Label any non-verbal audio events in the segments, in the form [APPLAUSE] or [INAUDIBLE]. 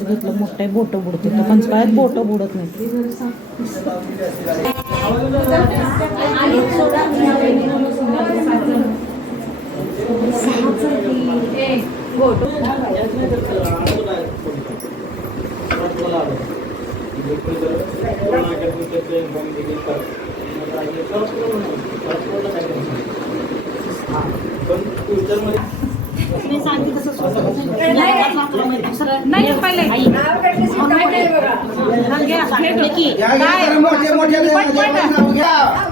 घेतलं मोठे बोट बुडत पण पंचकाळात बोट बुडत नाही. नाही पहिले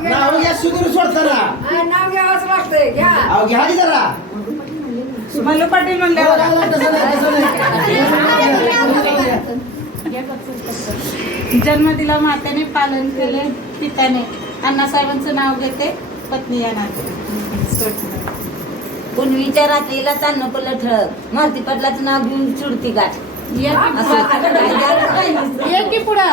नाव घ्या सुधीर सोडताना. नाव घ्यावंच लागतंय घ्या. घ्या जरा. मल्लू पाटील तसं नाही. जन्म दिला मातेने पालन केले पित्याने. अण्णासाहेबांचं नाव घेते पत्नी या नाते पुनवीच्या रात्रीला चांदणं पडलं ठळक. मारुती पाटलाचं नाव घेऊन चुडती गाठ. पुढं?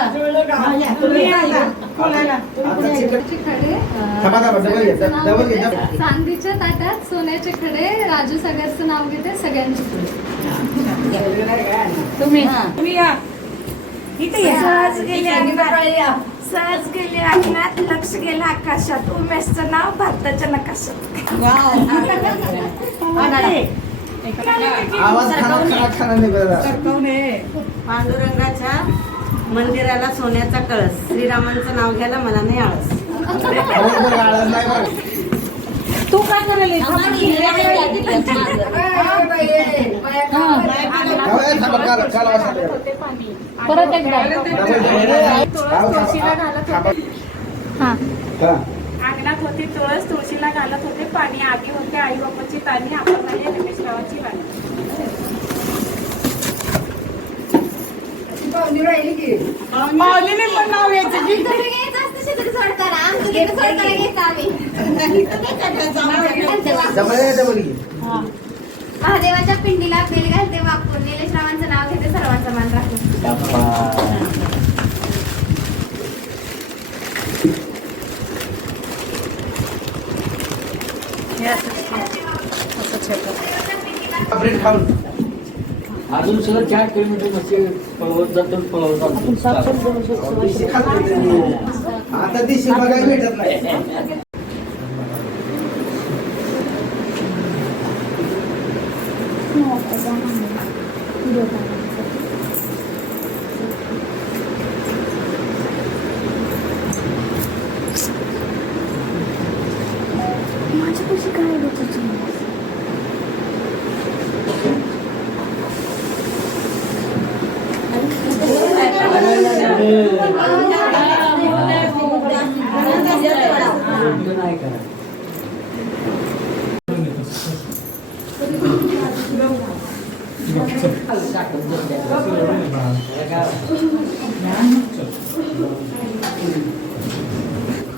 चांदीच्या ताटात सोन्याचे खडे राजू सागरचं नाव घेते सगळ्यांची तुम्ही. तुम्ही या. इथे या. सहज गेले सहज गेले अज्ञात लक्ष गेलं आकाशात. उमेशचं नाव भारताच्या नकाशात. आवाज. पांडुरंगाच्या मंदिराला सोन्याचा कळस. श्रीरामांचं नाव घ्यायला मला नाही आळस. तू काय करायला. परत एकदा. हा. हा. अंगणात होती तुळस तुळशीला घालत होते. पाणी आगी होते आई बापाची ताणी आपण झाले रमेशरावाची माऊलीने पण नाव घ्यायचं. महादेवाच्या पिंडीला बेल घालते वापरून निलेश रावांचं नाव घेते सर्वांचा मान राखून. खाऊन. अजून सुद्धा चार किलोमीटर म्हणजे पळवत जातो पळवत जातो. दिशी खात नाही. आता दिशी बघायला भेटत नाही [LAUGHS] नाही करा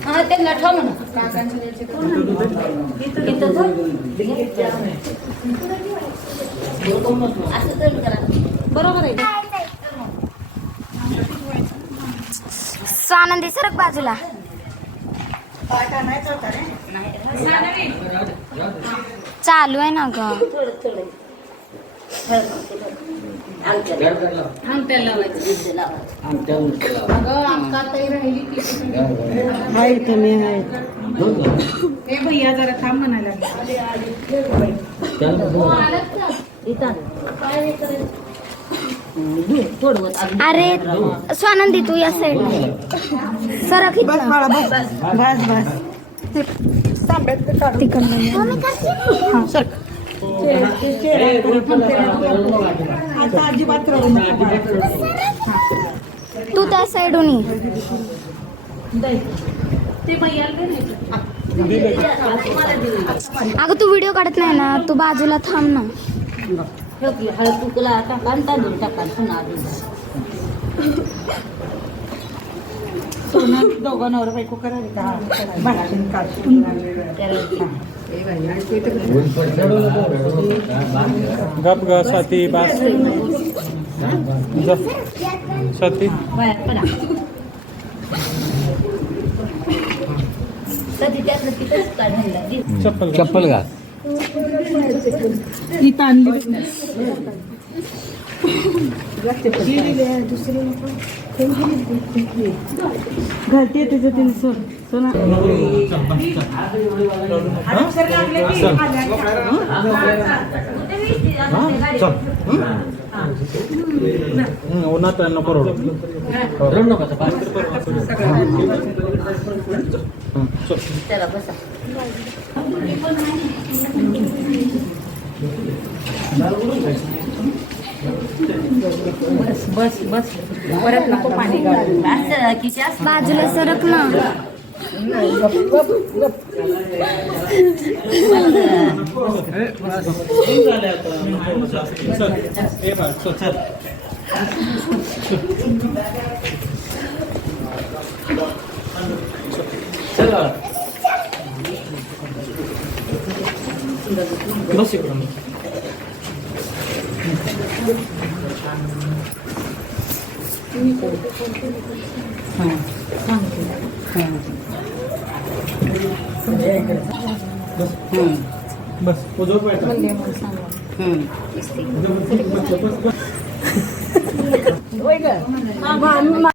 हा त्यांना ठेव म्हणा. इथं असं तर करा. बरोबर आहे स्वानंदी सरक बाजूला. चालू आहे ना ग. ए भैया जरा थांब म्हणायला. अरे स्वानंदी तू या साईड सरक. तिकडनं ये. आता अजिबात रडू नका. तू त्या साईडून ये. ते भैयाला दे नाही. अगं तू व्हिडिओ काढत नाही ना. तू बाजूला थांब ना. ठेव की हळद कुकला टाका आणि तांदूळ टाका पुन्हा. सोनं दोघं नवरा बायको का? गप ग स्वाती बास जा. स्वाती बाहेर पडा कधी त्यातलं तिथंच काढायला घे. चप्पल घाल. उन्हात नको रडू. रडू नका. हं, चल. बसा बस बस बस परत नको पाणी असं किती असं बाजूला सरक ना चल. ए बाळ, चल, चल. चल बाळा. बस बस उजव पाय टाक. होय ग